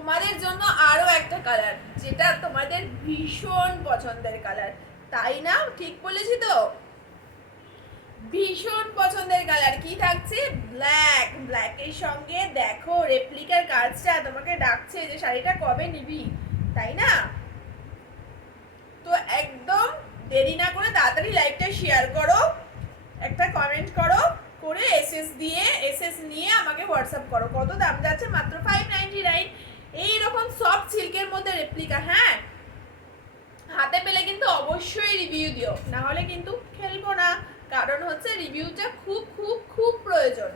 তোমাদের জন্য আরো একটা কালার, যেটা তোমাদের ভীষণ পছন্দের কালার, তাই না? ঠিক বলেছি তো? ভীষণ পছন্দের কালার কি থাকছে? ব্ল্যাক। ব্ল্যাকের সঙ্গে দেখো রেপ্লিকার কাজটা তোমাকে ডাকছে যে শাড়িটা কবে নিবি, তাই না? তো একদম দেরি না করে তাড়াতাড়ি লাইভটা শেয়ার করো, একটা কমেন্ট করো, করে এসএস নিয়ে আমাকে হোয়াটসঅ্যাপ করো। কত দাম যাচ্ছে? মাত্র 599। এইরকম সফট সিল্কের মধ্যে রেপ্লিকা। হ্যাঁ, হাতে পেলে কিন্তু অবশ্যই রিভিউ দিও, না হলে কিন্তু খেলবো না। কারণ হচ্ছে রিভিউটা খুব খুব খুব প্রয়োজন।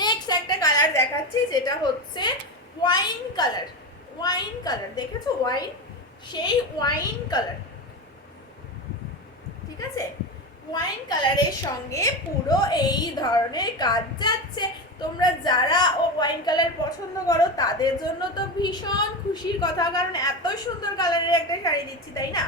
নেক্সট একটা কালার দেখাচ্ছি, যেটা হচ্ছে ওয়াইন কালার। ওয়াইন কালার দেখেছো? ওয়াইন, সেই ওয়াইন কালার, ঠিক আছে? ওয়াইন কালারের সঙ্গে পুরো এই ধরনের কাজ যাচ্ছে। তোমরা যারা ওয়াইন কালার পছন্দ করো তাদের জন্য তো ভীষণ খুশির কথা, কারণ এত সুন্দর কালারের একটা শাড়ি দিচ্ছি, তাই না?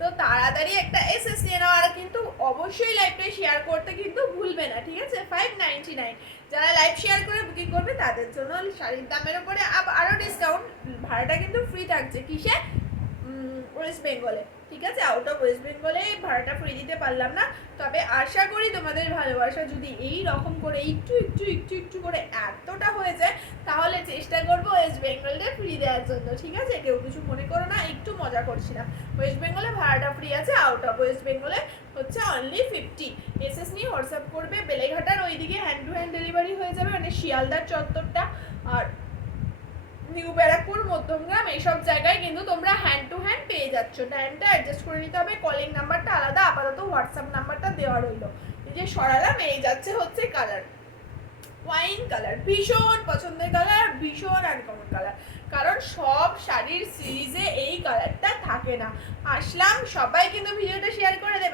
তো তাড়াতাড়ি একটা এসএস নিয়ে নাও, আর কিন্তু অবশ্যই লাইভটা শেয়ার করতে কিন্তু ভুলবে না, ঠিক আছে? 599। যারা লাইভ শেয়ার করে বুকিং করবে তাদের জন্য শাড়ির দামের উপরে আরও ডিসকাউন্ট। ভাড়াটা কিন্তু ফ্রি থাকছে। কিসে? ওয়েস্ট বেঙ্গলে, ঠিক আছে? আউট অফ ওয়েস্ট বেঙ্গলে ভাড়াটা ফ্রি দিতে পারলাম না, তবে আশা করি তোমাদের ভালোবাসা যদি এই রকম করে একটু একটু একটু একটু করে এতটা হয়ে যায়, তাহলে চেষ্টা করবো ওয়েস্ট বেঙ্গলটা ফ্রি দেওয়ার জন্য, ঠিক আছে? কেউ কিছু মনে করো না, একটু মজা করছিলাম। ওয়েস্ট বেঙ্গলে ভাড়াটা ফ্রি আছে, আউট অফ ওয়েস্ট বেঙ্গলে হচ্ছে অনলি 50। এসএস নিয়ে হোয়াটসঅ্যাপ করবে। বেলেঘাটার ওইদিকে হ্যান্ড টু হ্যান্ড ডেলিভারি হয়ে যাবে, মানে শিয়ালদার চত্বরটা আর নিউ ব্যারাকপুর, মধ্যমগ্রাম, এইসব জায়গায় কিন্তু তোমরা হ্যান্ড টু হ্যান্ড পেয়ে যাচ্ছ। টাইমটা অ্যাডজাস্ট করে নিতে হবে। কলিং নাম্বারটা আলাদা, আপাতত হোয়াটসঅ্যাপ নাম্বারটা দেওয়া রইলো। এই যে সরালাম, এই যাচ্ছে হচ্ছে কালার ওয়াইন কালার। ভীষণ পছন্দের কালার, ভীষণ আনকমন কালার, কারণ সব শাড়ির সিরিজে এই কালারটা থাকে না। আসলাম, সবাই কিন্তু ভিডিওটা শেয়ার করে দেবে।